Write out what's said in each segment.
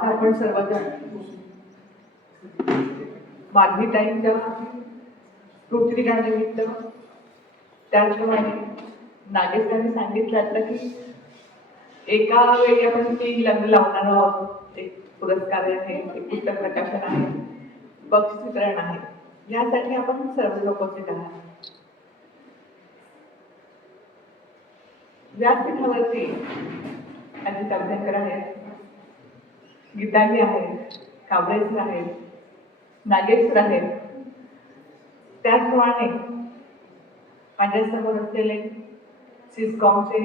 आज आपण सर्वजण माधवीताईंच्या पृथ्वीदानानिमित्त, त्याचप्रमाणे नागेशरांनी सांगितलं आता की एका वेळी आपण 3 लग्न लावणार आहोत. एक पुरस्कार आहे, एक पुस्तक प्रकाशन आहे, बक्षीस वितरण आहे. यासाठी आपण सर्व उपस्थित आहात. व्यासपीठावरती अजित अभ्यंकर आहेत, गीतांनी आहेत, कांबळे सर आहेत, नागेश सर आहेत. त्याचप्रमाणे माझ्यासमोर असलेले सिस्कॉमचे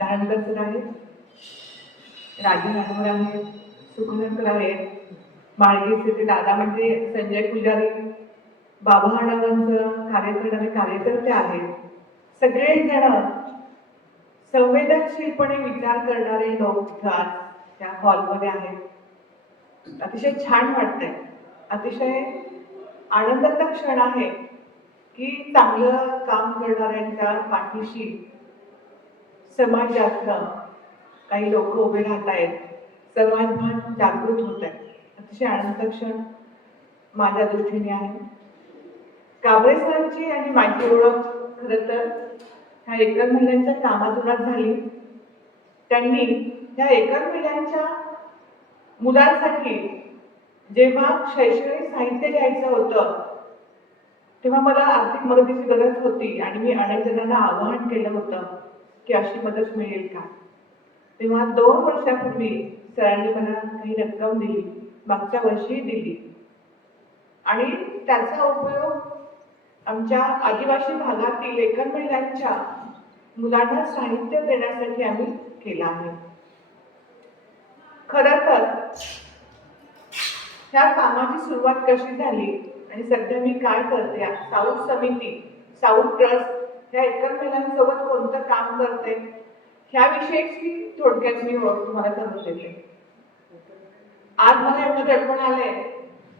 धारणकर सर आहेत, राजू नागवर आहेत, सुखनकर आहेत, माळगीचे दादा म्हणजे संजय पुजारी, बाबा हडवंच कार्यकर्ते आहेत. सगळेजण संवेदनशीलपणे विचार करणारे लोक आज त्या हॉलमध्ये आहेत. अतिशय छान वाटतंय, अतिशय आनंदाचा क्षण आहे की चांगलं काम करणाऱ्यांच्या पाठीशी समाजातनं काही लोक उभे राहत आहेत, समाजभान जागृत होत आहे. अतिशय आनंदाचा क्षण माझ्या दृष्टीने आहे. कांबळे सरांची आणि माझी ओळख खरं तर ह्या एकर महिन्यांच्या कामातूनच झाली. त्यांनी ह्या एकर महिन्यांच्या मुलांसाठी जेव्हा शैक्षणिक साहित्य घ्यायचं होतं तेव्हा मला आर्थिक मदतीची गरज होती आणि मी अनेक जणांना आवाहन केलं होतं की अशी मदत मिळेल का. तेव्हा 2 वर्षापूर्वी सरांनी मला काही रक्कम दिली, मागच्या वर्षी दिली आणि त्याचा उपयोग आमच्या आदिवासी भागातील एकर महिलांच्या मुलांना साहित्य देण्यासाठी आम्ही केला आहे. खरं तर ह्या कामाची सुरुवात कशी झाली आणि सध्या मी काय करते, साऊथ समिती, साऊथ ट्रस्ट ह्या एकर महिलांसोबत कोणतं काम करते ह्याविषयीची थोडक्यात मी तुम्हाला सांगते. आज मला एवढं दडपण आलंय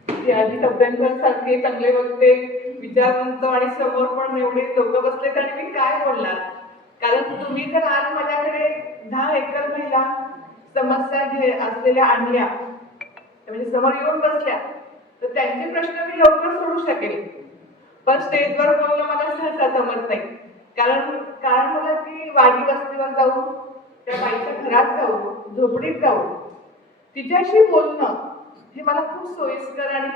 की अजित अभ्यंकर सारखे चांगले वक्ते, विचारवंत आणि समोर पण एवढे लोक बसलेत आणि मी काय बोलणार. कारण तुम्ही जर आज माझ्याकडे 10 एकर महिला समस्या असलेल्या आणल्या, म्हणजे समोर येऊन बसल्या, तर त्यांचे प्रश्न मी लवकर सोडू शकेल. पण स्टेजवर बोलणं मला सहसा जमत नाही. कारण मला ती वाडी वस्तीवर जाऊन, त्या बाईच्या घरात जाऊन, झोपडीत जाऊन तिच्याशी बोलणं हे मला खूप सोयीस्कर आणि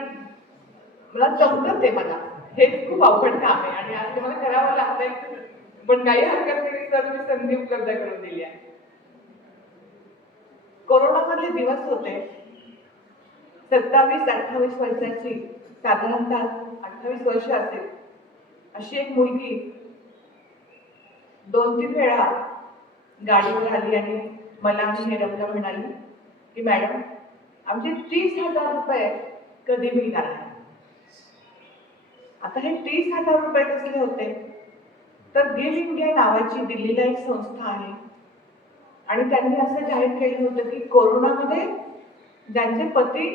मला जमतं. ते मला हेच खूप अवघड काम आहे आणि आज ते मला करावं लागतंय. पण काही हरकत नाही सर, तुम्ही संधी उपलब्ध करून दिली आहे. कोरोनामधले दिवस होते. 27-28 वर्षाची, साधारणतः 28 वर्ष असेल अशी एक मुलगी 2-3 वेळा गाडीवर आली आणि मला हे रक्कम म्हणाली की मॅडम आमचे 30,000 रुपये कधी मिळणार आहे. आता हे 30,000 रुपये कसले होते तर गिव्ह इंडिया नावाची दिल्लीला एक संस्था आहे आणि त्यांनी असं जाहीर केलं होतं की कोरोनामध्ये ज्यांचे पती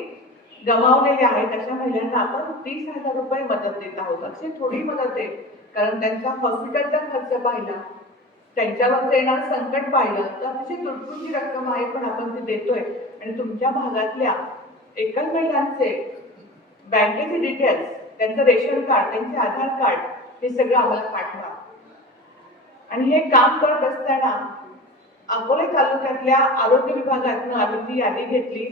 गमावलेले आहेत अशा महिलांना आपण 30,000 रुपये मदत देत आहोत. अशी थोडी मदत आहे, कारण त्यांचा हॉस्पिटलचा खर्च पाहिला, त्यांच्यावर येणारं संकट पाहिलं तर अतिशय तुटपुंजी रक्कम आहे, पण आपण ती देतोय. आणि तुमच्या भागातल्या एकल महिलांचे बँकेचे डिटेल्स, त्यांचं रेशन कार्ड, त्यांचे आधार कार्ड हे सगळं आम्हाला पाठवा. आणि हे काम करत असताना अकोले तालुक्यातल्या आरोग्य विभागातनं आम्ही ती यादी घेतली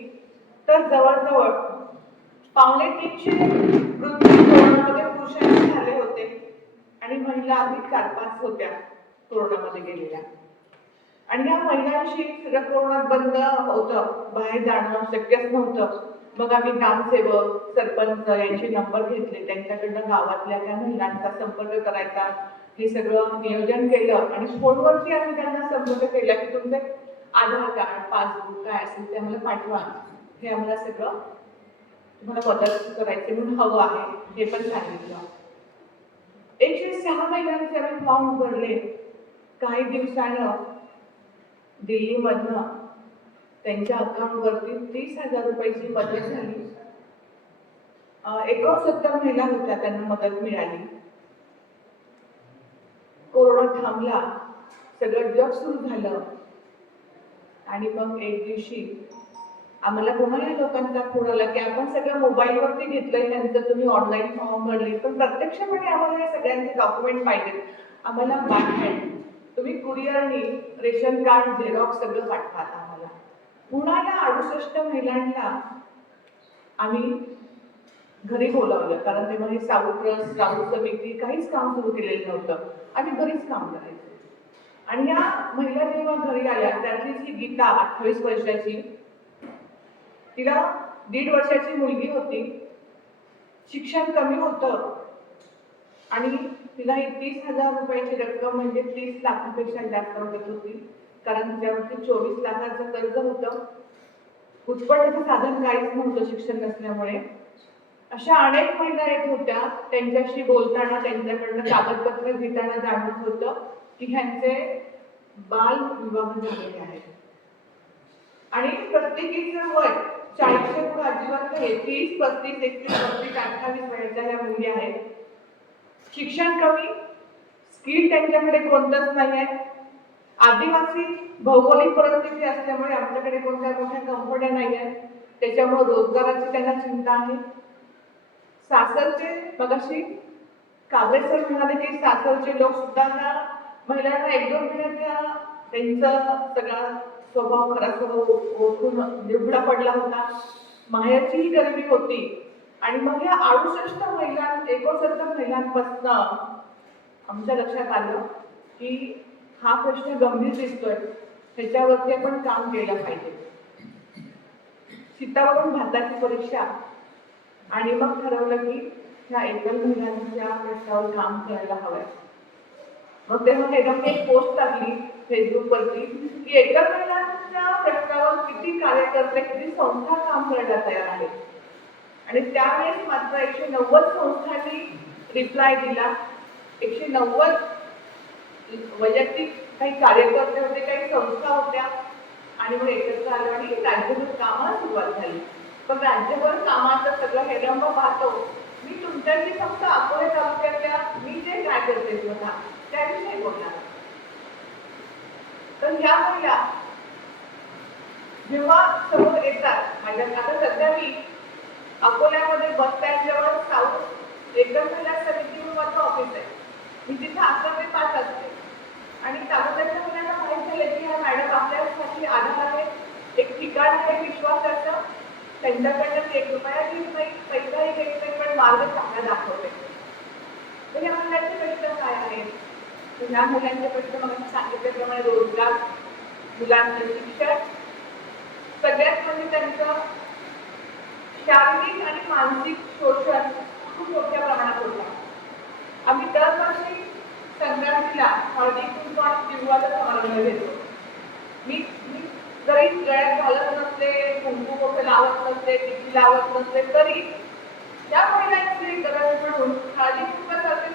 तर जवळजवळ 250 मृत्यू कोरोनामध्ये पुरुषांचे झाले होते आणि महिला अधिक 4-5 होत्या कोरोनामध्ये गेलेल्या. आणि या महिलांशी सगळं कोरोनात बंद होतं, बाहेर जाणं शक्यच नव्हतं. मग आम्ही ग्रामसेवक, सरपंच यांचे नंबर घेतले, त्यांच्याकडनं गावातल्या त्या महिलांचा संपर्क करायचा, हे सगळं नियोजन केलं आणि फोनवरती आम्ही त्यांना संपर्क केला की तुमचे आधार कार्ड, पासबुक काय असेल ते आम्हाला पाठवा, हे आम्हाला सगळं तुम्हाला मदत करायचे म्हणून हवं आहे हे पण सांगितलं. 106 महिलांचे आम्ही फॉर्म भरले. काही दिवसानं दिल्लीमधनं त्यांच्या अकाउंटवरती 30,000 रुपयाची मदत झाली. 69 महिला होत्या, त्यांना मदत मिळाली. कोरोना थांबला, सगळं जग सुरू झालं आणि मग एक दिवशी आम्हाला पुन्हा या लोकांचा फोन आला की आपण सगळं मोबाईलवरती घेतलंय, त्यांचं तुम्ही ऑनलाईन फॉर्म भरले, पण प्रत्यक्षपणे आम्हाला या सगळ्यांचे डॉक्युमेंट पाहिजेत. आम्हाला बॅकहँड तुम्ही कुरिअरनी रेशन कार्ड झेरॉक्स सगळं पाठवा आम्हाला. पुन्हा या 68 महिलांना आम्ही घरी बोलावलं, कारण तेव्हा हे साऊथ ट्रस्ट, साऊथ समिती काहीच काम सुरू केलेलं नव्हतं. आम्ही घरीच काम करायचो. आणि या महिला जेव्हा घरी आल्या, त्यातलीच ही गीता 28 वर्षाची, तिला 1.5 वर्षाची मुलगी होती, शिक्षण कमी होतं आणि तिला ही 30,000 रुपयाची रक्कम म्हणजे 30 लाखापेक्षा जास्त वाटत होती, कारण तिच्यावरती 24 लाखाचं कर्ज होतं. उत्पन्नाचं साधन काहीच नव्हतं शिक्षण नसल्यामुळे. अशा अनेक महिला येत होत्या. त्यांच्याशी बोलताना, त्यांच्याकडनं कागदपत्र घेताना जाणवत होतं की ह्यांचे बाल विवाह झालेले आहेत आणि प्रत्येकीचं वय 40च्या पुढे अजिबात नाही. 30, 35, 31, 32, 28 वयाच्या ह्या मुली आहेत. शिक्षण कमी, स्किल त्यांच्याकडे कोणतंच नाही आहे. आदिवासी भौगोलिक परिस्थिती असल्यामुळे आमच्याकडे कोणत्या मोठ्या कंपन्या नाही आहेत, त्याच्यामुळे रोजगाराची त्यांना चिंता आहे. सासरचे मगाशी काबळे सर म्हणाले की सासरचे लोक सुद्धा त्या महिलांना 1-2 महिन्यात त्यांचा सगळा स्वभाव, खरा स्वभाव ओळखून उघडा पडला होता. माहेरचीही गरिबी होती. आणि मग या 68 महिला, 69 महिलांपासून आमच्या लक्षात आलं की हा प्रश्न गंभीर दिसतोय, त्याच्यावरती आपण काम केलं पाहिजे. सीतावरून भाताची परीक्षा आणि मग ठरवलं की ह्या एकल महिलांच्या प्रश्नावर काम करायला हवंय. मग तेव्हा एकदा एक पोस्ट टाकली फेसबुकवरती की एकल महिलांच्या प्रश्नावर किती कार्यकर्ते, किती संस्था काम करायला तयार आहेत. आणि त्यावेळेस मात्र 190 संस्थांनी रिप्लाय दिला. 190 वैयक्तिक काही कार्यकर्ते होते, काही संस्था होत्या आणि मग एकत्र आलो आणि राज्यभर कामाला सुरुवात झाली. पण राज्यभर कामाचं सगळं हेरंब पाहतो. मी तुमच्याशी फक्त अकोले तालुक्यातल्या मी जे काय करते स्वतः त्याविषयी बोलणार. तर ह्या महिला जेव्हा समोर येतात माझ्या, आता सध्या मी अकोल्यामध्ये बस स्टँड जवळ साऊथ एकल महिला समिती म्हणून माझं ऑफिस आहे. मी तिथे 11 ते 5 असते आणि तालुक्याच्या मुलांना माहीत झालं की ह्या मॅडम आपल्यासाठी आधार आहे, एक ठिकाण आहे विश्वासाचं. त्यांच्याकडनं 1 रुपया घेत नाही, पैसाही घेत नाही, पण मार्ग चांगला दाखवते. तर या मुलांचे प्रश्न काय आहेत? तर ह्या मुलांचे प्रश्न मला सांगितल्याप्रमाणे रोजगार, मुलांचं शिक्षण, सगळ्यात म्हणजे त्यांचं शारीरिक आणि मानसिक शोषण खूप मोठ्या प्रमाणात होतं. आम्ही दरवर्षी संक्रांतीला हळदी कुंकू आणि तिळगुळाचा समारंभ घेतो. मी जरी गळ्यात घालत नसते, कुंकू मोठं लावत नसते, टिकली लावत नसते, तरी त्या महिलांची गरज म्हणून हळदी कुंकासारखे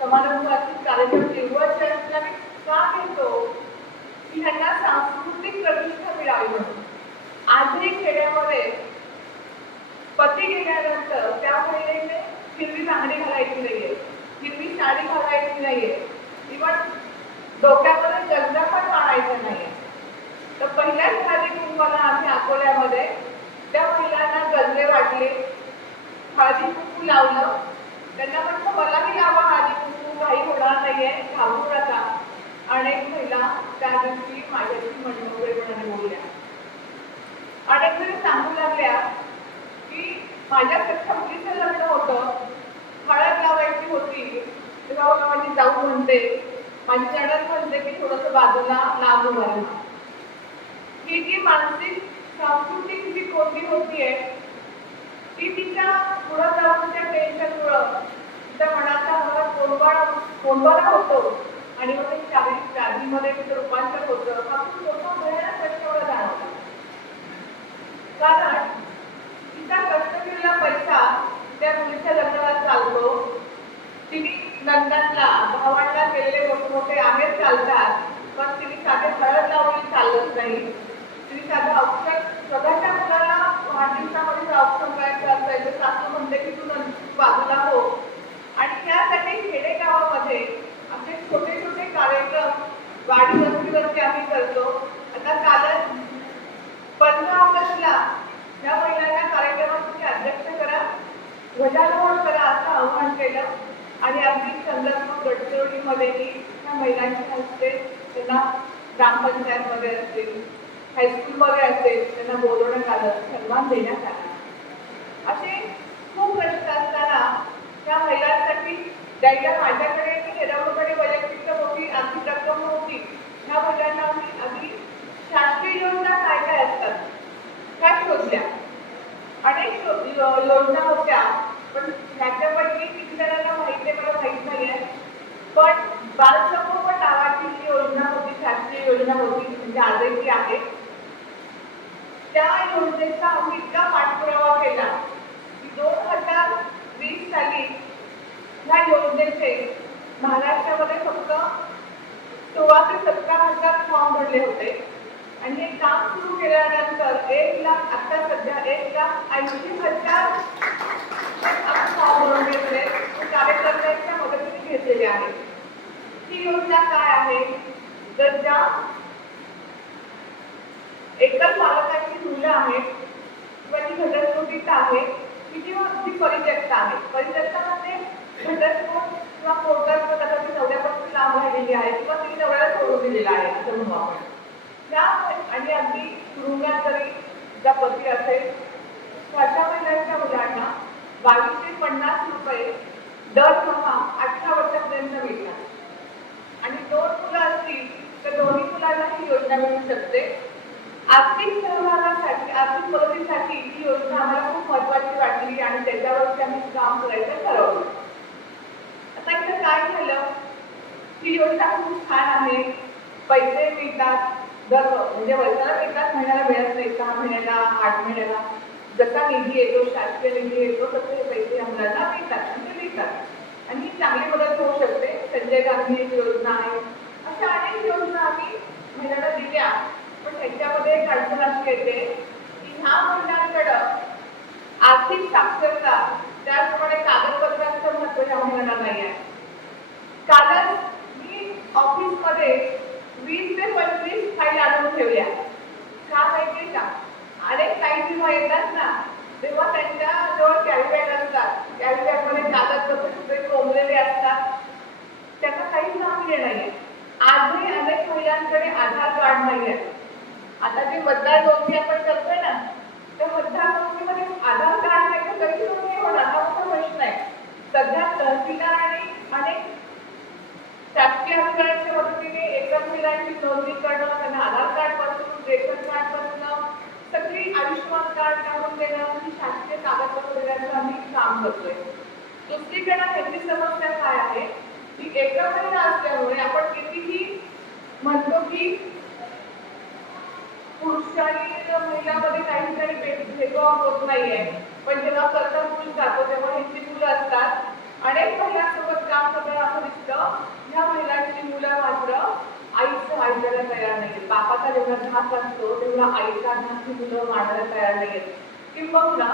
समारंभाचे कार्यक्रम तिळगुळाचे आम्ही का घेतो की ह्यांना सांस्कृतिक प्रतिष्ठा मिळावी म्हणून. आजही खेड्यामध्ये पती गेल्यानंतर त्या महिलेने हिरवी बांगडी घालायची नाहीये, हिरवी साडी घालायची नाहीये, इव्हन डोक्यामध्ये गजरा पण मारायचा नाहीये. तर पहिल्याच हळदी कुंकवाला आम्ही अकोल्यामध्ये त्या महिलांना गजरे वाटले, हळदी कुंकू लावलं. त्यांना म्हटलं मलाही लावा हळदी कुंकू, काही होणार नाहीये, घाबरू नका. अनेक महिला त्या दिवशी माझ्याशी मनमोकळेपणाने बोलल्या. अनेक जरी सांगू लागल्या की माझ्यापेक्षा मुलीचं लग्न होतं, हळद लावायची होती, तेव्हा माझी जाऊ म्हणते, माझी नणंद म्हणते की थोडंसं बाजूला लांब उभा राहा. ही जी मानसिक सांस्कृतिक जी कोंडी होतीये ती तिच्या पुढं जाऊन त्या टेन्शनमुळं तिच्या मनाचा मला कोंडवारा होतो आणि मग शारीरिक व्याधीमध्ये तिचं रूपांतर होतं. हा खूप मोठा भयानक प्रश्न जाणवला. कारण तिचा कष्ट केलेला पैसा त्या मुलीच्या लग्नाला चालतो. तिने नंदांना, भावांना केलेले मोठमोठे आहेर चालतात, पण तिने साधे हळद लावून चालत नाही. तिने साधं औषध स्वतःच्या मुलाला वाढदिवसामध्ये औषध करायचं असायचं, सासू म्हणते की तू बाजूला हो. आणि त्यासाठी खेडेगावामध्ये असे छोटे छोटे कार्यक्रम वाडी वस्तीवरती आम्ही करतो. आता कालच 15 ऑगस्टला या महिलांना कार्यक्रमाची अध्यक्ष करा, ध्वजारोहण करा असं आवाहन केलं आणि अगदी चंद्रपूर गडचिरोलीमध्येही या महिलांच्या हस्ते त्यांना ग्रामपंचायतमध्ये असतील, हायस्कूलमध्ये असेल त्यांना बोलवण्यात आलं, सन्मान देण्यात आला. असे खूप प्रश्न असताना त्या महिलांसाठी द्यायला माझ्याकडे खेळाडूकडे वैयक्तिक मोठी आर्थिक रक्कम होती. ह्या महिलांना आधी शासकीय योजना काय काय असतात त्या शोधल्या. अनेक योजना होत्या, पण त्याच्यापैकी किती जणांना माहिती आहे मला माहित नाहीये. पण बालसमूह नावाची जी योजना होती, शासकीय योजना होती, म्हणजे आजही आहे. त्या योजनेचा आम्ही इतका पाठपुरावा केला की 2020 साली ह्या योजनेचे महाराष्ट्रामध्ये फक्त 16 ते 17,000 फॉर्म भरले होते आणि हे काम सुरू केल्यानंतर 1 लाख, आता सध्या 1,80,000 फॉर्म भरून घेतले, कार्यकर्त्यांच्या मदतीने घेतलेले आहेत. ही योजना काय आहे तर ज्या एकल पालकांची मुलं आहेत किंवा जी घटस्फोटित आहे ती परित्यक्त आहे. परित्यक्तामध्ये घटस्फोट किंवा पोटात ती नवऱ्यापासून लांब राहिलेली आहे किंवा ती नवऱ्याला सोडून दिलेला आहे असं म्हणू आपण. त्या आणि अगदी तुरुंगात जरी ज्या पती असेल अशा महिलांच्या मुलांना 2250 रुपये दरमहा 18 वर्षापर्यंत मिळतात आणि 2 मुलं असतील तर दोन्ही मुलांना ही योजना मिळू शकते. आर्थिक सहभागासाठी, आर्थिक मदतीसाठी ही योजना आम्हाला खूप महत्त्वाची वाटली आणि त्याच्यावरती आम्ही काम करायचं ठरवलं. आता इथं काय झालं, ही योजना खूप छान आहे, पैसे मिळतात, म्हणजे वर्षाला मिळतात, महिन्याला मिळत नाही, 6 महिन्याला, 8 महिन्याला जसा निधी येतो, शासकीय निधी येतो तसे हे पैसे आम्हाला मिळतात म्हणजे मिळतात आणि ही चांगली मदत होऊ शकते. संजय गांधी एक योजना आहे, अशा अनेक योजना आम्ही महिलांना दिल्या. पण ह्याच्यामध्ये एक अडचण अशी येते की ह्या महिलांकडं आर्थिक साक्षरता, त्याचप्रमाणे कागदपत्रांचं महत्त्व ह्या महिलांना नाही आहे. कालच मी ऑफिसमध्ये 20 ते 25 फाईल आणून ठेवल्या. का माहिती का, अनेक काही जेव्हा येतात ना तेव्हा त्यांच्या जवळ कॅरी बॅग असतात, कॅरी बॅगमध्ये कागदपत्र कोंबलेले असतात, त्यांना काहीच माहिती नाहीये. आजही अनेक महिलांकडे आधार कार्ड नाही आहे. आता जे मतदार नोंदणी आपण करतोय ना, त्या मतदार नोंदणीमध्ये आधार कार्ड नाही तर कशी नोंदणी होणार हा मोठा प्रश्न आहे. सध्या तहसीलदार आणि अनेक शासकीय अधिकाऱ्यांच्या मदतीने एकच महिलांची नोंदणी करणं, त्यांना आधार कार्ड पासून रेशन कार्ड पासून सगळी आयुष्यमान कार्ड काढून देणं ही शासकीय कागदपत्र देण्याचं आम्ही काम करतोय. दुसरीकडे ह्याची समस्या काय आहे की एका महिला असल्यामुळे आपण कितीही म्हणतो की पुरुष आणि महिलांमध्ये काही ठिकाणी भेदभाव होत नाहीये, पण जेव्हा कर्तव्य जातो तेव्हा ह्यांची मुलं असतात. अनेक महिलांसोबत काम करताना असं दिसतं ह्या महिलांची मुलं मात्र आईचं ऐकायला तयार नाहीत. बापाचा जेवढा धाक असतो तेवढा आईचा धाक ही मुलं मांडायला तयार नाहीत. किंबहुना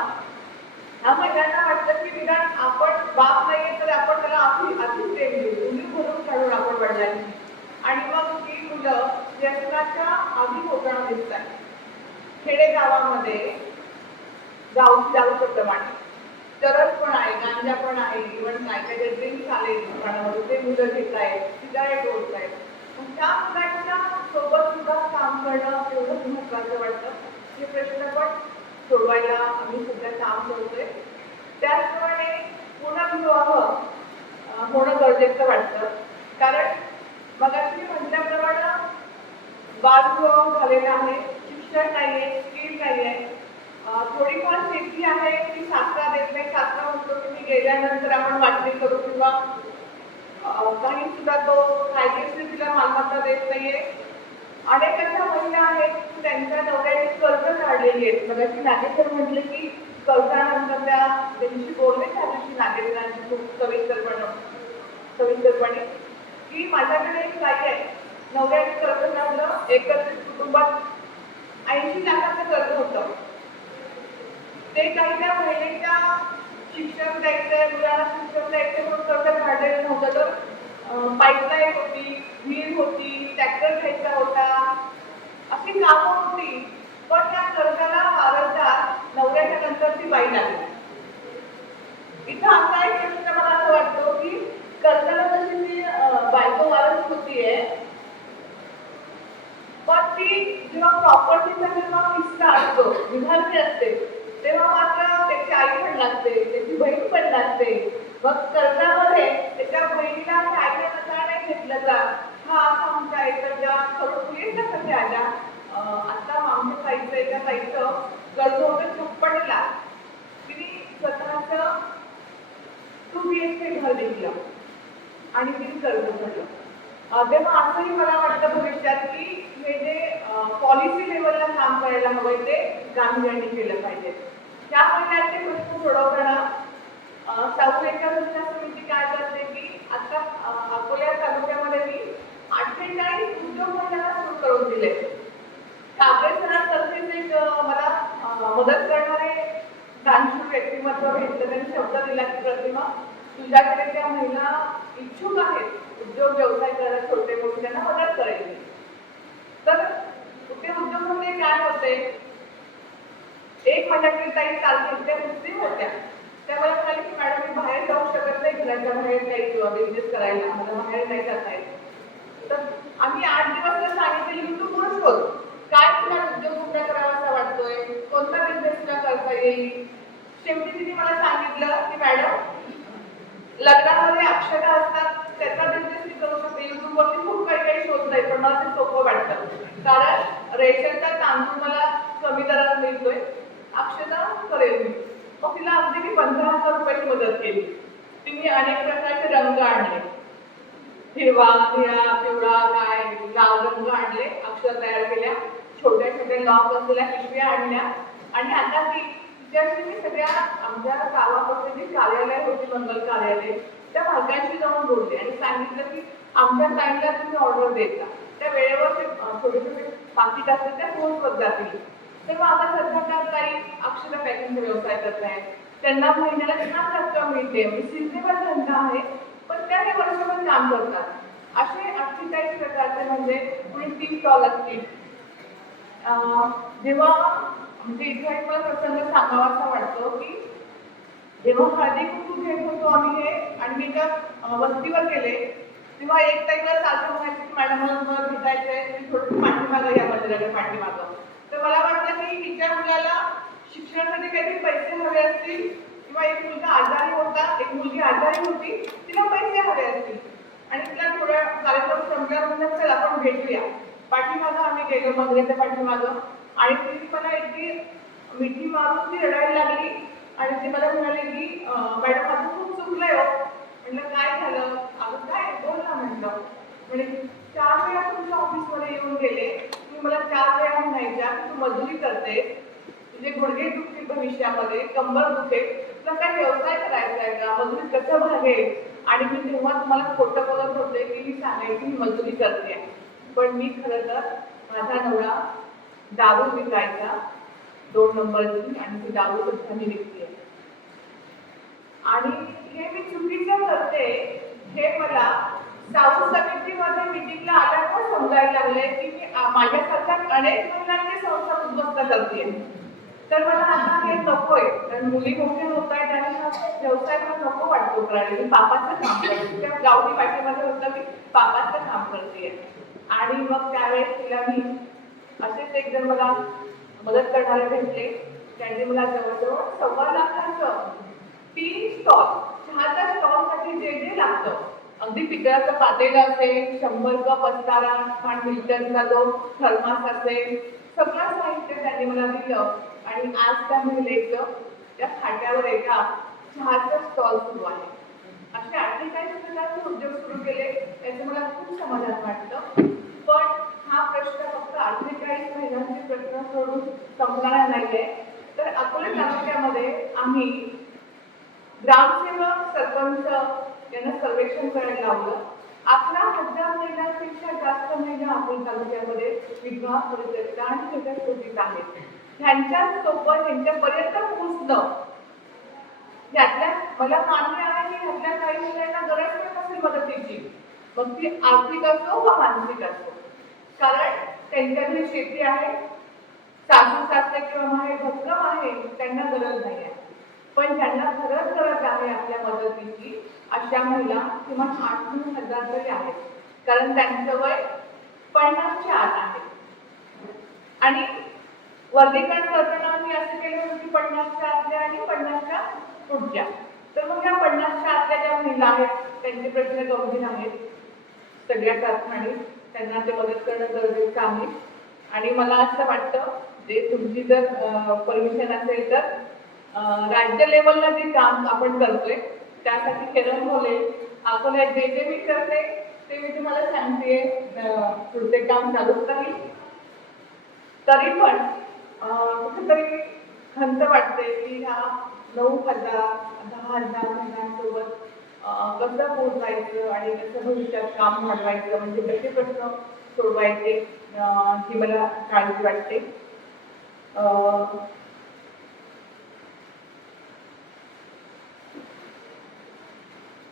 ह्या महिलांना वाटतं की निदान आपण बाप नाहीये तर आपण त्याला अति प्रेम देऊ, उभी भरून काढून आपण वडिलांची, आणि मग ही मुलं व्यसनाच्या आधी होताना दिसतात. खेडेगावामध्ये गावचं प्रमाण चरस पण आहे, गांजा पण आहे, इव्हन काय काय ड्रिंक्स आले दुकानामध्ये ते मुलं घेत आहेत, सिगारेट ओढत आहेत. त्या मुलांच्या सोबत सुद्धा काम करणं तेवढंच महत्त्वाचं वाटतं. हे प्रश्न पण सोडवायला आम्ही सध्या काम करतोय. त्याचप्रमाणे पुनर्विवाह होणं गरजेचं वाटतं, कारण मगाशी म्हटल्याप्रमाणे बालविवाह झालेला आहे, शिक्षण नाहीये, स्किल नाहीये, थोडीफार शेती आहे ती सासरा देत नाही. सासरा म्हणतो की मी गेल्यानंतर आपण वाटणी करू किंवा काही सुद्धा तो कायदेशीर तिला मालमत्ता देत नाहीये. अनेक अशा महिला आहेत की त्यांच्या नवऱ्याने कर्ज काढलेली आहेत. मगाशी नागेश्वर म्हटले की कर्जानंतर त्या दिवशी बोलले, त्या दिवशी नागेश्वरांची खूप सविस्तरपणे की माझ्याकडे एक गाय आहे, नवऱ्याने कर्ज काढलं, एकत्रित कुटुंबात 80 लाखाचं कर्ज होतं. ते काही त्या महिलेच्या शिक्षण द्यायचंय, मुलाला शिक्षण द्यायचं म्हणून कर्ज काढलेलं नव्हतं, तर पाईपलाईन होती, विहीर होती, ट्रॅक्टर घ्यायचा होता, अशी कामं होती पण या कर्जाला वारसदार नवऱ्याच्या नंतरची बाई लागली. इथं असा एक प्रश्न मला असं वाटतो की कर्जाला तशी ती बायको वारस होतीये, पण ती जेव्हा प्रॉपर्टीचा जेव्हा हिस्सा असतो, विभागणी असते, तेव्हा मात्र त्याची आई पण लागते, त्याची बहीण पण लागते. मग कर्जामध्ये त्याच्या बहिणीला आणि आईला नकार नाही घेतलं का? हा असा आमच्या आईकडच्या थोडं येत ना सध्या आल्या. आता आमच्या ताईचं एका ताईचं कर्ज होतं 56 लाख. तिने स्वतःचं 2 BHK घर घेतलं आणि तिने कर्ज भरलं. तेव्हा असंही मला वाटतं भविष्यात की हे जे पॉलिसी लेवलला काम करायला हवंय ते गांभीर्याने केलं पाहिजे. त्या महिन्याचे प्रश्न सोडवताना साऊ एकादशी समिती काय करते की आता अकोला तालुक्यामध्ये मी 48 उद्योग मंडळाला सुरू करून दिले. काबळे सरांतर्फेच एक मला मदत करणारे दानशूर व्यक्तिमत्व भेटलं. त्यांनी शब्द दिला की प्रतिमा, तुझ्याकडे त्या महिला इच्छुक आहेत उद्योग व्यवसाय करायला, छोटे मोठे, त्यांना मदत करायची. तर ते उद्योगामध्ये काय होते, एक माझ्याकडे ताई चालते, त्या मुस्लिम होत्या. त्या मला म्हणाले की मॅडम मी बाहेर जाऊ शकत नाही, घराच्या बाहेर काही बिझनेस करायला, मला बाहेर नाही जाता येत. तर आम्ही 8 दिवस सांगितलं युट्यूबवर शोध, काय तुला उद्योग उभा करावासा वाटतोय, कोणता बिझनेस तुला करता येईल. शेवटी तिने मला सांगितलं की मॅडम लग्नामध्ये अक्षता असतात, त्याचा बिझनेस मी करू शकते. युट्यूबवरती खूप काही काही शोधलंय, पण मला ते सोपं वाटतं, कारण रेशनचा तांदूळ मला कमी दरात मिळतोय, अक्षता करेल मी. मग तिला अगदी मी 15,000 रुपयाची मदत केली. तिने अनेक प्रकारचे रंग आणले, हिरवा, निळा, पिवळा, काय लाल रंग आणले, अक्षर तयार केल्या, छोट्या छोट्या लॉक असलेल्या पिशव्या आणल्या. आणि आता ती तिच्याशी मी सगळ्या आमच्या गावामध्ये जी कार्यालय होती, मंगल कार्यालय, त्या भागांशी जाऊन बोलले आणि सांगितलं की आमच्या टाइमला तुम्ही ऑर्डर देता, त्या वेळेवर ते छोटे छोटे पाकिट असतात त्या पोहोचवत जातील. तेव्हा आता सध्या त्या काही अक्षर पॅकिंगचा व्यवसाय करत आहेत, त्यांना महिन्याला छान रक्कम मिळते, सिजनेबल धंदा आहे, पण त्या हे वर्षभर काम करतात. असे 48 प्रकारचे म्हणजे कुणी 30 स्टॉल असतील. जेव्हा म्हणजे इथे एक मला प्रसंग सांगावासा वाटतो की जेव्हा हळदी कुंकू घेत होतो आम्ही हे, आणि मी त्या वस्तीवर गेले, तेव्हा एक ताईला सासू म्हणायची की मॅडम मला तुम्हाला भेटायचंय, तुम्ही थोडं पाठीमागं या मंदिराच्या पाठीमागं. तर मला वाटलं की तिच्या मुलाला शिक्षणासाठी काहीतरी पैसे हवे असतील, किंवा एक मुलगा आजारी होता, एक मुलगी आजारी होती, तिला पैसे हवे असतील, आणि तिला थोड्या कार्यक्रम संपल्यावर म्हणतात चल आपण भेटूया. पाठीमागं आम्ही गेलो मंदिराच्या पाठीमागं, आणि ती मला इतकी मिठी मारून ती रडायला लागली. आणि ती मला म्हणाले की मॅडम माझं खूप चुकलंय हो. म्हटलं काय झालं, अगं काय बोल ना. म्हटलं म्हणजे 4 वेळा तुमच्या ऑफिसमध्ये येऊन गेले, तुम्ही मला 4 वेळा म्हणायच्या की तू मजुरी करते, तुझे गुडघे दुखतील भविष्यामध्ये, कंबर दुखेल, तुला काय व्यवसाय करायचा आहे का, मजुरी कसं भागेल. आणि मी तेव्हा तुम्हाला खोटं बोलत होते की मी सांगायची मी मजुरी करते, पण मी खरं तर माझा नवरा दारू विकायचा 2 नंबरची, आणि ती दारू सुद्धा मी विकते, आणि हे मी चुकीचं करते हे मला साऊथ समितीमध्ये मिटिंगला आल्यावर समजायला लागले की मी माझ्यासारख्या अनेक महिलांचे संसार उद्ध्वस्त करते. तर मला आता हे नकोय, कारण मुली मोठे होत आहेत आणि हा व्यवसाय मला नको वाटतो करायला. मी पापाचं काम करते, त्या गावठी पाठीमध्ये होतं मी पापाचं काम करते. आणि मग त्यावेळेस तिला मी असेच एक जण मला मदत करणारे भेटले, त्यांनी मला जवळजवळ 2.25 लाखाचं 3 स्टॉल, चहाच्या स्टॉलसाठी जे जे लागतं, अगदी पितळाचं पातेलं असेल, 100 कप असणारा आणि मिल्टनचा जो थर्मास असेल, सगळं साहित्य त्यांनी मला दिलं. आणि आज त्या महिलेचं त्या खाट्यावर एका चहाचा स्टॉल सुरू आहे. असे 48 प्रकारचे उद्योग सुरू केले, त्याचं मला खूप समाधान वाटतं. पण हा प्रश्न फक्त 48 महिलांचे प्रश्न सोडून संपणारा नाहीये. तर अकोला तालुक्यामध्ये आम्ही ग्रामसेवक, सरपंच यांना सर्वेक्षण करायला लावलं. 11,000 महिलांपेक्षा जास्त महिला अकोला तालुक्यामध्ये विधवा, परित्यक्ता आणि छोट्या स्थितीत आहेत. ह्यांच्यासोबत ह्यांच्यापर्यंत पोहोचणं, यातल्या मला मान्य आहे की ह्यातल्या काही महिलांना गरज पण असेल मदतीची, मग ती आर्थिक असो वा मानसिक असो, कारण त्यांच्याकडे शेती आहे, सासू सासरे किंवा माहेर भक्कम आहे त्यांना गरज नाही आहे, पण ज्यांना खरंच गरज आहे आपल्या मदतीची अशा महिला किमान 8-9 हजार तरी आहेत, कारण त्यांचं वय 50च्या आत आहे. आणि वर्गीकरण करताना मी असं केलं होतं की 50च्या आतल्या आणि 50च्या पुढच्या. तर मग या 50च्या आतल्या ज्या महिला आहेत त्यांचे प्रश्न गंभीर आहेत सगळ्यात अर्थाने, त्यांना ते मदत करणं गरजेचं आहे. आणि मला असं वाटतं जे तुमची जर परमिशन असेल तर राज्य लेवलला जे काम आपण करतोय त्यासाठी किरण मोले अकोल्यात जे जे मी करते ते मी तुम्हाला सांगते, पुढचे काम चालूच राहील. तरी पण कुठेतरी खंत वाटते की ह्या 9,000-10,000 महिलांसोबत कसं पोहोचायचं आणि कसं भविष्यात काम वाढवायचं, म्हणजे कसे प्रश्न सोडवायचे ही मला काळजी वाटते.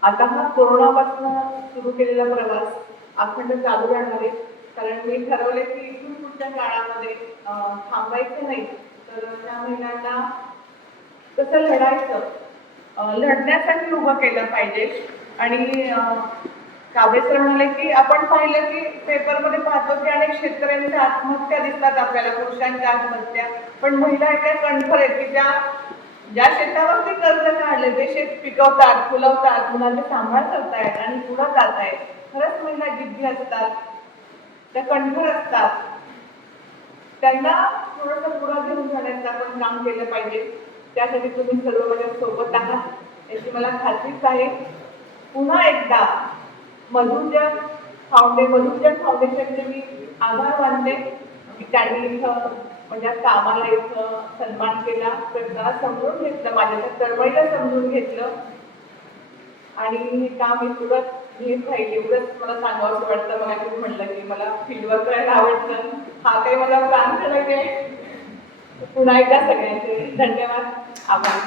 आता हा कोरोनापासून सुरू केलेला प्रवास अखंड चालू राहणार आहे, कारण मी ठरवले की इथून पुढच्या काळामध्ये थांबायचं नाही, तर त्या महिलांना कसं लढायचं, लढण्यासाठी उभं केलं पाहिजे. आणि काव्य सर म्हणाले की आपण पाहिलं की पेपरमध्ये पाहतो की अनेक शेतकऱ्यांच्या आत्महत्या दिसतात आपल्याला, पुरुषांच्या आत्महत्या, पण महिला एका कणखर आहेत की त्या ज्या शेतावरती कर्ज काढले ते शेत पिकवतात, फुलवतात, मुलांचे सांभाळ करतायत आणि पुढे जात आहेत. खरंच महिला जिद्दी असतात, त्या कणखर असतात, त्यांना थोडंसं पुढे घेऊन जाण्याचं आपण काम केलं पाहिजे. त्यासाठी तुम्ही सर्व माझ्या सोबत आहात याची मला खात्रीच आहे. पुन्हा एकदा मधुजन फाउंडेशनचे मी आभार मानते की त्यांनी इथं म्हणजे कामाला इथं सन्मान केला, प्रश्नाला समजून घेतलं, माझ्या चळवळीला समजून घेतलं आणि हे काम मी पुढं घेत राहील एवढंच मला सांगावं असं वाटतं. मला खूप म्हटलं की मला फील्डवर करायला आवडतं, हा काही मला प्राण करायचे. पुन्हा एकदा सगळ्यांचे धन्यवाद, आभार.